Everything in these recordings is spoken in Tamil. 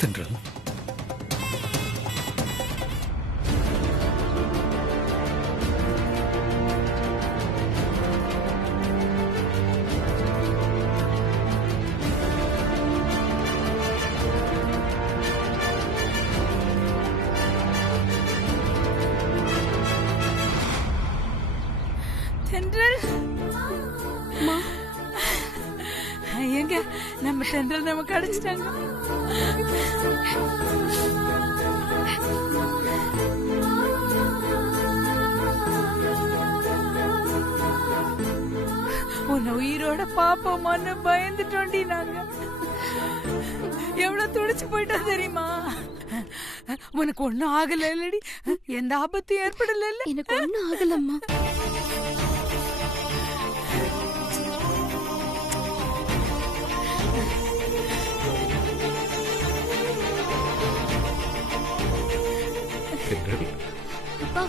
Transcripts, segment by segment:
தென்றல், தென்றல் எங்க நம்ம தென்றல் நமக்கு அடிச்சிட்டாங்க. உன்னை உயிரோட பாப்போமான்னு பயந்துட்டோண்டி நாங்க. எவ்வளவு துடிச்சு போயிட்டோம் தெரியுமா? உனக்கு ஒண்ணும் ஆகல இல்லடி? எந்த ஆபத்தும் ஏற்படல? எனக்கு ஒண்ணும் ஆகலம்மா. அப்பா,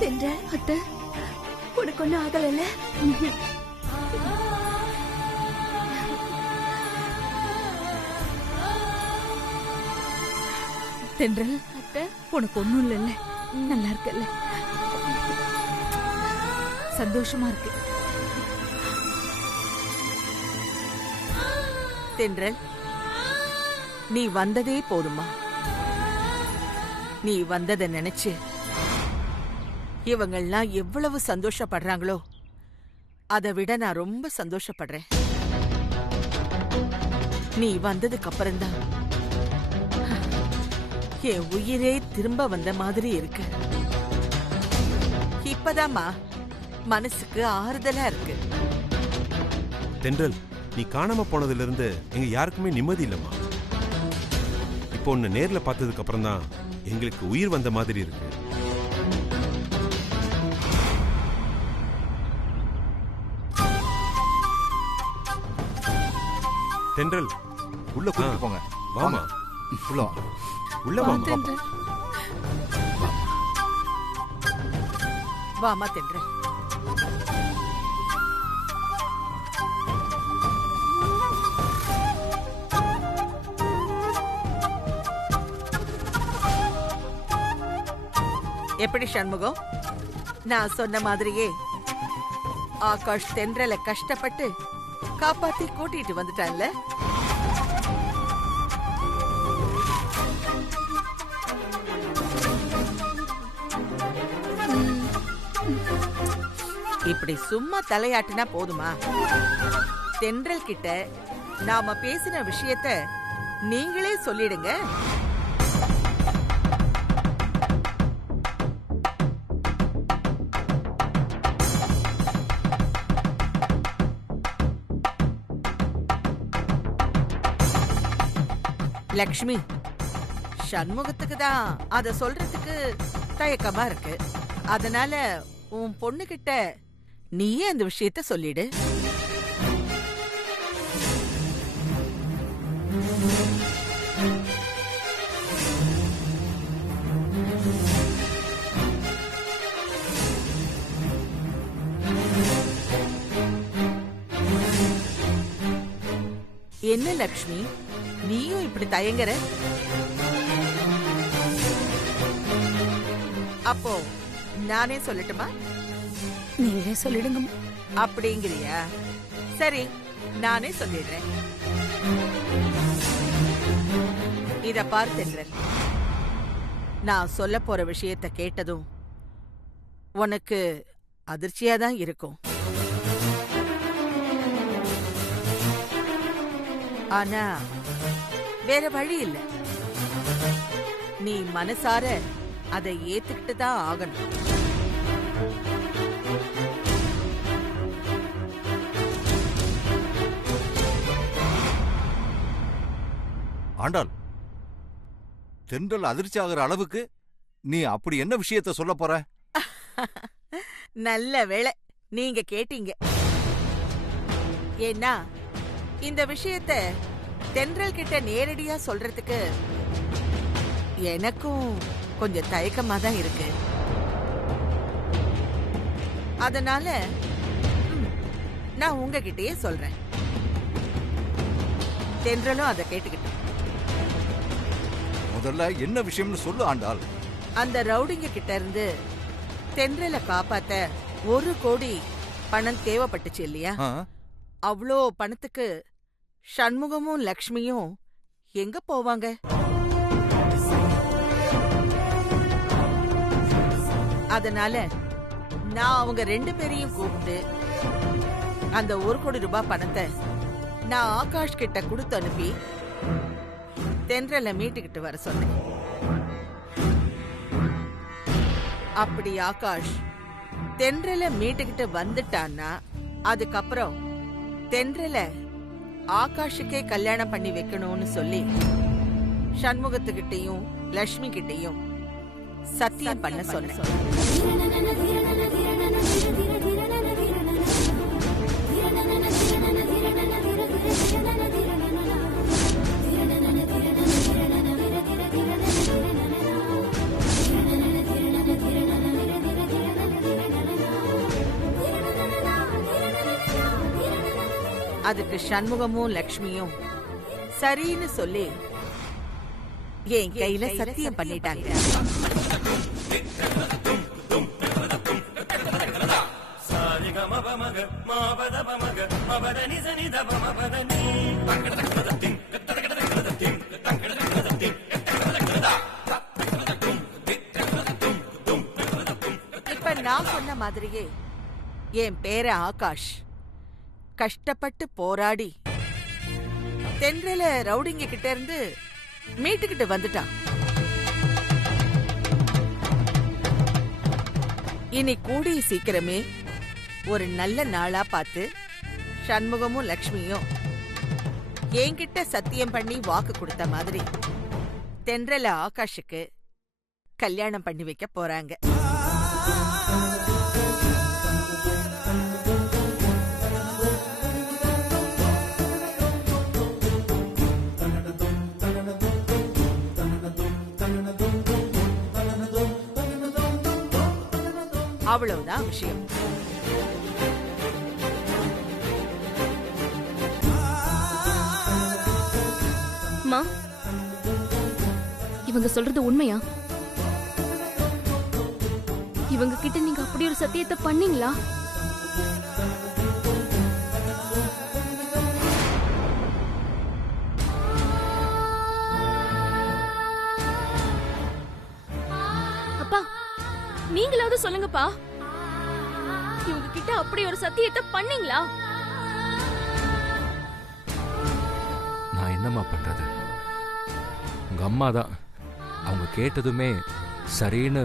தென்றல் அத்தை, உனக்கு ஒன்னும் ஆகல? தென்றல் அத்தை, உனக்கு ஒண்ணும் இல்லைல்ல? நல்லா இருக்கல்ல? சந்தோஷமா இருக்கு. தென்றல், நீ வந்ததே போதுமா? நீ வந்ததை நினைச்சு இவங்கெல்லாம் எவ்வளவு சந்தோஷப்படுறாங்களோ அதை விட நான் ரொம்ப சந்தோஷப்படுறேன். நீ வந்ததுக்கு அப்புறம்தான் என் உயிரே திரும்ப வந்த மாதிரி இருக்கு. இப்பதாம்மா மனசுக்கு ஆறுதலா இருக்கு. தென்றல், நீ காணாம போனதுல இருந்து எங்க யாருக்குமே நிம்மதி இல்லம்மா. இப்போ உன்னை நேர்ல பார்த்ததுக்கு அப்புறம் தான் எங்களுக்கு உயிர் வந்த மாதிரி இருக்கு. தென்றல், உள்ள கூட்டிட்டு போங்க. வாமா. உள்ள வா. உள்ள வாமா. தென்றல், வாமா தென்றல். எப்படி சண்முகம், நான் சொன்ன மாதிரியே ஆகாஷ் தென்றலை கஷ்டப்பட்டு காப்பாத்தி கூட்டிட்டு வந்துட்டான்ல? இப்படி சும்மா தலையாட்டினா போதுமா? தென்றல் கிட்ட நாம பேசின விஷயத்த நீங்களே சொல்லிடுங்க. லக்ஷ்மி, சண்முகத்துக்கு தான் அத சொல்றதுக்கு தயக்கமா இருக்கு. அதனால உன் பொண்ணு கிட்ட நீயே அந்த விஷயத்த சொல்லிடு. என்ன லக்ஷ்மி, நீயும் இப்படி தயங்குற? அப்போ நானே சொல்லட்டுமா? நீங்களே சொல்லிடுங்க. அப்படிங்கிறியா? சரி, நானே சொல்லிடுறேன். இத பார்த்தேன், நான் சொல்ல போற விஷயத்த கேட்டதும் உனக்கு அதிர்ச்சியாதான் இருக்கும். ஆனா வேற வழி இல்ல. நீ மனசார அதை ஏத்துக்கிட்டு தான் ஆகணும். ஆண்டாள், தென்றல் அதிர்ச்சி ஆகிற அளவுக்கு நீ அப்படி என்ன விஷயத்த சொல்ல போற? நல்ல வேளை நீங்க கேட்டீங்க. ஏன்னா இந்த விஷயத்த தென்றல் கிட்ட நேரடியா சொல்றதுக்கு எனக்கும் கொஞ்சம் தயக்கமா தான் இருக்கு. அதனால நான் உங்ககிட்டயே சொல்றேன். தென்றலும் அதை கேட்டுக்கிட்டு முதல்ல என்ன விஷயம்னு சொல்லு ஆண்டாள். அந்த ரவுடிங்க கிட்ட இருந்து தென்றலை காப்பாத்த 1 கோடி பணம் தேவைப்பட்டுச்சு இல்லையா? ஆ, அவ்வளோ பணத்துக்கு சண்முகமும் லக்ஷ்மியும் எங்க போவாங்க? அதனால நான் அவங்க 2 பேரையும் கூப்பிட்டு அந்த 1 கோடி ரூபாய் பணத்தை நான் ஆகாஷ் கிட்ட கொடுத்து அனுப்பி தென்றலை மீட்டுக்கிட்டு வர சொன்னேன். அப்படி ஆகாஷ் தென்றலை மீட்டுக்கிட்டு வந்துட்டான்னா அதுக்கப்புறம் தென்றலை ஆகாஷுக்கே கல்யாணம் பண்ணி வைக்கணும்னு சொல்லி சண்முகத்துக்கிட்டையும் லட்சுமி கிட்டையும் சத்தியம் பண்ண சொன்னேன். அதுக்கு சண்முகமும் லக்ஷ்மியும் சரின்னு சொல்லி என் கையில சத்தியம் பண்ணிட்டாங்க. இப்ப நான் சொன்ன மாதிரியே என் பேர ஆகாஷ் கஷ்டப்பட்டு போராடி தென்றல ரவுடிங்க கிட்ட இருந்து மீட்டுக்கிட்டு வந்துட்டான். இனி கூடிய சீக்கிரமே ஒரு நல்ல நாளா பார்த்து சண்முகமும் லக்ஷ்மியும் என்கிட்ட சத்தியம் பண்ணி வாக்கு கொடுத்த மாதிரி தென்றல ஆகாஷுக்கு கல்யாணம் பண்ணி வைக்க போறாங்க. அவ்வளவுதான் விஷயம். மா, இவங்க சொல்றது உண்மையா? இவங்க கிட்ட நீங்க அப்படி ஒரு சத்தியத்தை பண்ணீங்களா? அப்பா, நீங்களாவது சொல்லுங்கப்பா, இவங்க கிட்ட அப்படி ஒரு சத்தியத்தை பண்ணீங்களா? நான் என்னம்மா பண்றது? உங்க அம்மா தான் அவங்க கேட்டதுமே சரின்னு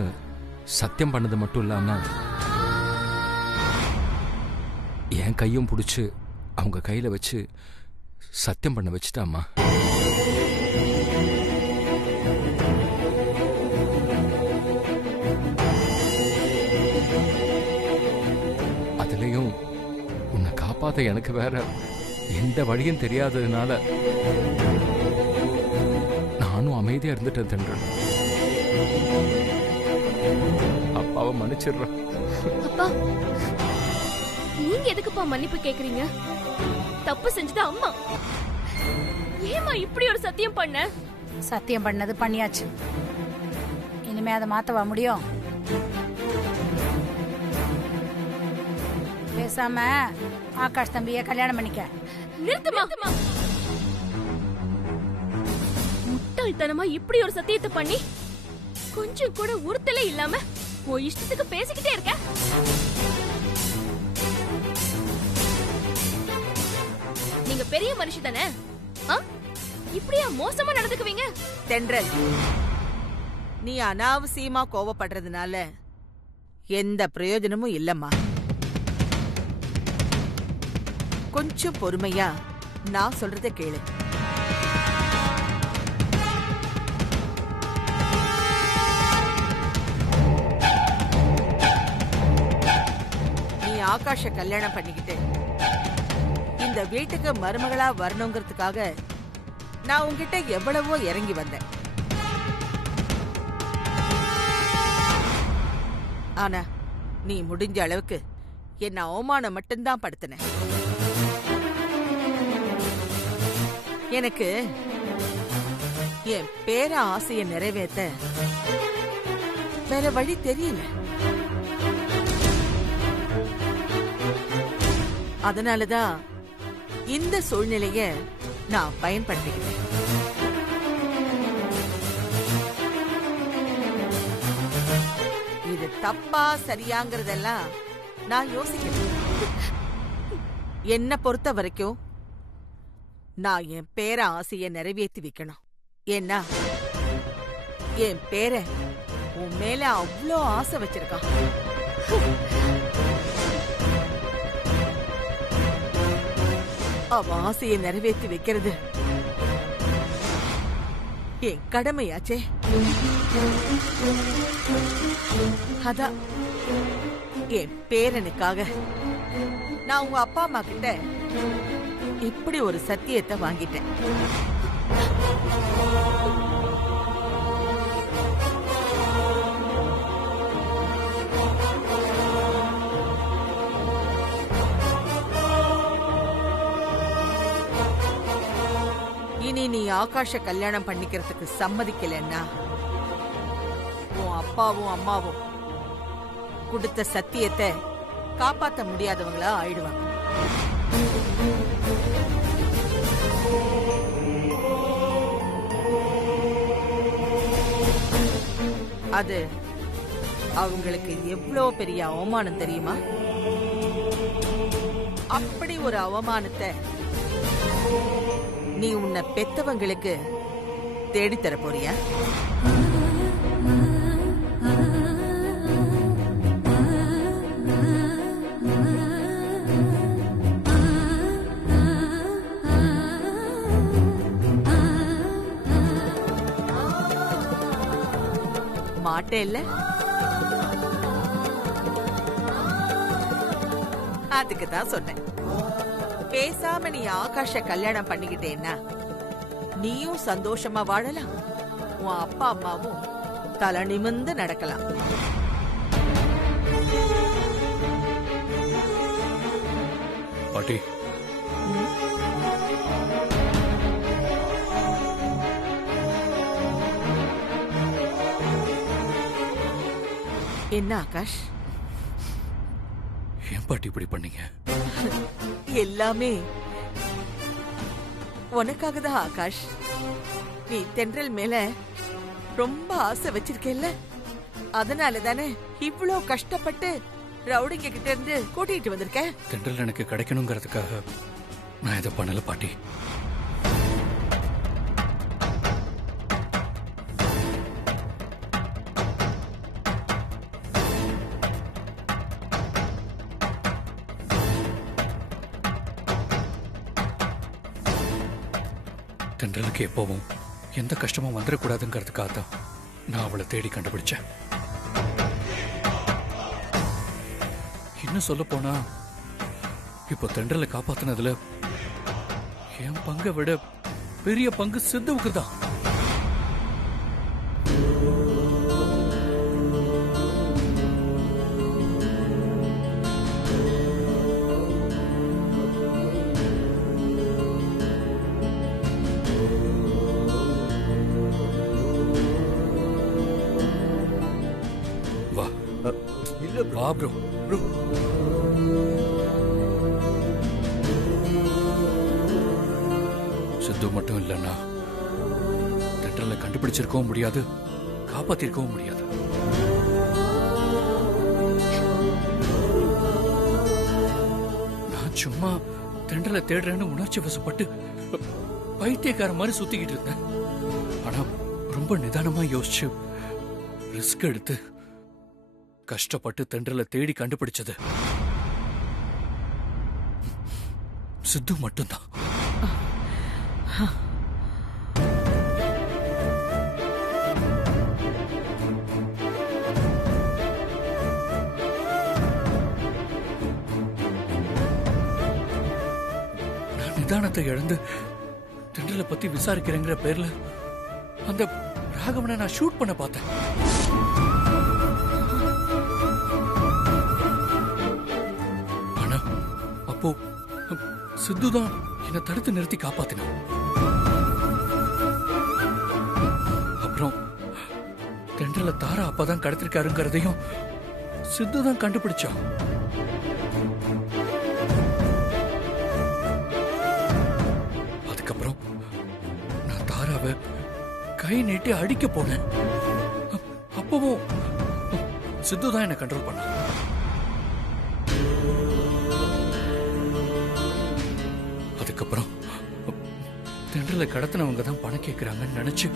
சத்தியம் பண்ணது மட்டும் இல்லாம என் கையும் பிடிச்சு அவங்க கையில வச்சு சத்தியம் பண்ண வச்சுட்டாம்மா. அதுலயும் உன்னை காப்பாத்த எனக்கு வேற எந்த வழியும் தெரியாததுனால நானும் அமைதியா இருந்துட்டேன் தென்றல். அப்பாவை மன்னிச்சிடுறேன். அப்பா, நீங்க எதுக்குப்பா மன்னிப்பு கேக்குறீங்க? தப்பு செஞ்சது அம்மா. ஏமா இப்படி ஒரு சத்தியம் பண்ண? சத்தியம் பண்ணது பண்ணியாச்சு. இனிமே அதை மாத்தவா முடியும்? பேசாம ஆகாஷ் தம்பிய கல்யாணம் பண்ணிக்க. நிறுத்துமா. முட்டாள்தனமா இப்படி ஒரு சத்தியத்தை பண்ணி கொஞ்சம் கூட உறுத்தலே இல்லாம உன் இஷ்டத்துக்கு பேசிக்கிட்டே இருக்க. நீங்க பெரிய மனுஷி தானே? இப்படியா மோசமா நடந்துக்குவீங்க? தென்றல், நீ அனாவசியமா கோவப்படுறதுனால எந்த பிரயோஜனமும் இல்லம்மா. கொஞ்சம் பொறுமையா நான் சொல்றத கேளு. ஆகாஷ கல்யாணம் பண்ணிக்கிட்டு இந்த வீட்டுக்கு மருமகளா வரணுங்கிறதுக்காக நான் உன்கிட்ட எவ்வளவோ இறங்கி வந்தேன். ஆனா நீ முடிஞ்ச அளவுக்கு என்ன அவமானம் மட்டும்தான் படுத்தின. எனக்கு என் பேர ஆசையை நிறைவேற்ற வேற வழி தெரியல. அதனாலதான் இந்த சூழ்நிலைய நான் பயன்படுத்திக்கிட்டேன். இது தப்பா சரியாங்கிறதெல்லாம் நான் யோசிக்கிறேன். என்ன பொறுத்த வரைக்கும் நான் என் பேர ஆசையை நிறைவேற்றி வைக்கணும். ஏன்னா என் பேர உன் மேல அவ்வளோ ஆசை வச்சிருக்கான். அவன் ஆசையை நிறைவேற்றி வைக்கிறது என் கடமையாச்சே. அதான் என் பேரனுக்காக நான் உங்க அப்பா அம்மா கிட்ட இப்படி ஒரு சத்தியத்தை வாங்கிட்டேன். இனி நீ ஆகாஷ கல்யாணம் பண்ணிக்கிறதுக்கு சம்மதிக்கலன்னா உன் அப்பாவும் அம்மாவும் கொடுத்த சத்தியத்தை காப்பாற்ற முடியாதவங்களா ஆயிடுவாங்க. அது அவங்களுக்கு எவ்வளவு பெரிய அவமானம் தெரியுமா? அப்படி ஒரு அவமானத்தை நீ உன்னை பெத்தவங்களுக்கு தேடித்தர போறியா? மாட்டே இல்ல? அதுக்கு தான் சொன்னேன். பேசாம நீ ஆகாஷ கல்யாணம் பண்ணிக்கிட்டேன்னா நீயும் சந்தோஷமா வாழலாம், உன் அப்பா அம்மாவும் தலை நிமிர்ந்து நடக்கலாம். பாட்டி, என்ன ஆகாஷ்? ஏன் பாட்டி இப்படி பண்ணீங்க? எல்லாமே உனக்காக தான் ஆகாஷ். நீ தென்றல் மேல ரொம்ப ஆசை வச்சிருக்கேல்ல, அதனால தானே இவ்ளோ கஷ்டப்பட்டு ரவுடிங்க கிட்ட இருந்து கூட்டிட்டு வந்திருக்க. தென்றல் எனக்கு கிடைக்கணுங்கிறதுக்காக நான் இதை பண்ணல பாட்டி. தென்றலுக்கு எப்பவும் எந்த கஷ்டமும் வந்துடக்கூடாதுங்கிறதுக்காக தான் நான் அவளை தேடி கண்டுபிடிச்சேன். இன்னும் சொல்ல போனா இப்போ தென்றலை காப்பாத்தினதுல என் பங்கை விட பெரிய பங்கு சித்துவுக்கு தான். வா ப்ரோ. சித்து மட்டும் இல்லைன்னா தென்றலை கண்டுபிடிச்சிருக்கவும் முடியாது, காப்பாத்திருக்கவும் முடியாது. நான் சும்மா தென்றலை தேடுறேன்னு உணர்ச்சி வசப்பட்டு பைத்தியக்கார மாதிரி சுத்திக்கிட்டு இருந்தேன். ஆனா ரொம்ப நிதானமா யோசிச்சு ரிஸ்க் எடுத்து கஷ்டப்பட்டு தென்றலை தேடி கண்டுபிடிச்சது சித்து மட்டும்தான். Huh. கவனத்தை இழந்து தென்றலை பத்தி விசாரிக்கிறேங்கிற பேர்ல அந்த ராகவனை நான் ஷூட் பண்ண பார்த்தேன். ஆனா அப்போ சித்துதான் என்னை தடுத்து நிறுத்தி காப்பாத்தினான். அப்புறம் தென்றலை தாரா அப்பதான் கடத்திருக்காருங்கிறதையும் சித்துதான் கண்டுபிடிச்சான். அதுக்கப்புறம் நான் தாராவை கை நீட்டி அடிக்க போனேன். அப்பவும் சித்துதான் என்ன கண்ட்ரோல் பண்ண. அதுக்கப்புறம் தென்றலை கடத்தினவங்க தான் பணம் கேட்கிறாங்கன்னு நினைச்சு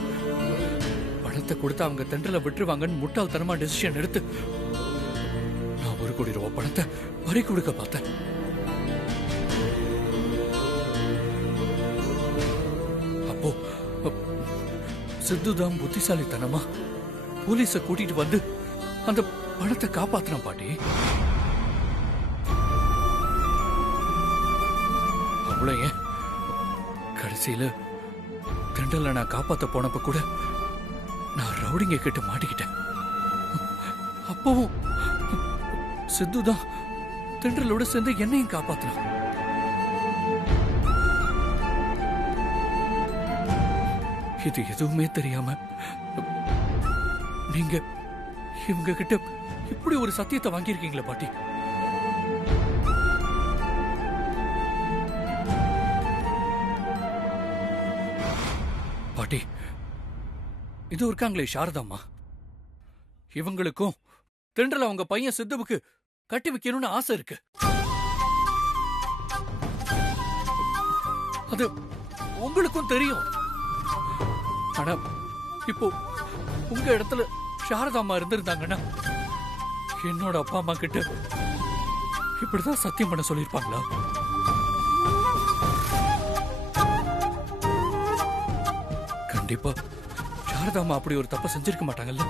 பணத்தை கொடுத்து அவங்க தென்றலை விட்டுருவாங்கன்னு முட்டாள்தனமா டெசிஷன் எடுத்து நான் 1 கோடி ரூபாய் பணத்தை பறி கொடுக்க பார்த்தேன். அப்போ சித்துதான் புத்திசாலித்தனமா போலீஸ கூட்டிட்டு வந்து அந்த பணத்தை காப்பாத்தின பாட்டி. அவ்வளவு ஏன் கடைசியில தென்றலை நான் காப்பாத்த போனப்ப கூட நான் ரவுடிங்க கிட்ட மாட்டிக்கிட்டேன். அப்பவும் சித்துதான் தென்றலோட சேர்ந்து என்னையும் காப்பாத்தினான். இது எதுவுமே தெரியாம நீங்க இவங்க கிட்ட இப்படி ஒரு சத்தியத்தை வாங்கியிருக்கீங்களா பாட்டி? பாட்டி, இது இருக்காங்களே சாரதாம்மா, இவங்களுக்கும் தென்றல அவங்க பையன் சித்துவுக்கு கட்டி வைக்கணும்னு ஆசை இருக்கு. அது உங்களுக்கும் தெரியும். ஆனா இப்போ உங்க இடத்துல சாரதாம்மா இருந்திருந்தாங்கன்னா என்னோட அப்பா அம்மா கிட்ட இப்படிதான் சத்தியம் பண்ண சொல்லிருப்பாங்களா? கண்டிப்பா சாரதாம்மா அப்படி ஒரு தப்ப செஞ்சிருக்க மாட்டாங்கல்ல.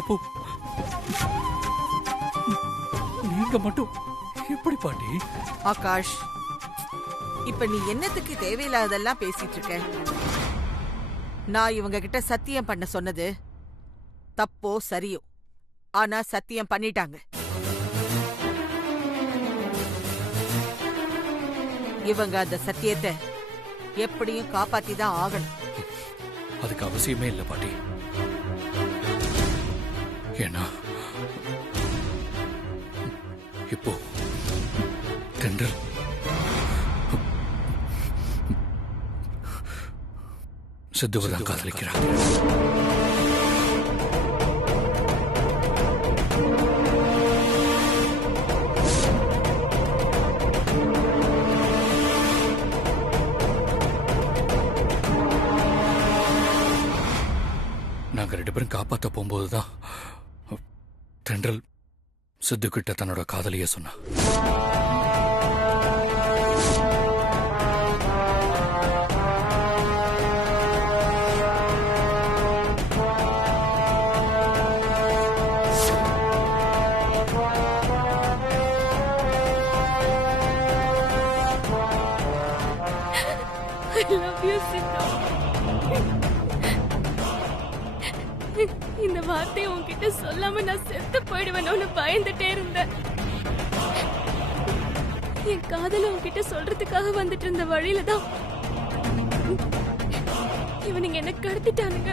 அப்போ நீங்க மட்டும் எப்படி பாட்டி? ஆகாஷ், இப்ப நீ என்னத்துக்கு தேவையில்லாததெல்லாம் பேசிட்டு இருக்க? நான் இவங்க கிட்ட சத்தியம் பண்ண சொன்னது தப்போ சரியோ, ஆனா சத்தியம் பண்ணிட்டாங்க. இவங்க அந்த சத்தியத்தை எப்படியும் காப்பாத்தி தான் ஆகணும். அதுக்கு அவசியமே இல்லை பாட்டி. ஏன்னா இப்போ தென்றல் சித்துவதான் காதலிக்கிறாங்க. நாங்க 2 பேரும் காப்பாத்த போகும்போதுதான் தென்றல் சித்து கிட்ட தன்னோட காதலிய சொன்னா. I love you, சித்து. இந்த வார்த்தையை உன்கிட்ட சொல்லாம நான் செத்து போயிடுவேன்னு பயந்துட்டே இருந்தேன். என் காதல உன்கிட்ட சொல்றதுக்காக வந்துட்டு இருந்த வழியில தான் இவனுங்க என்ன கடத்திட்டானுங்க.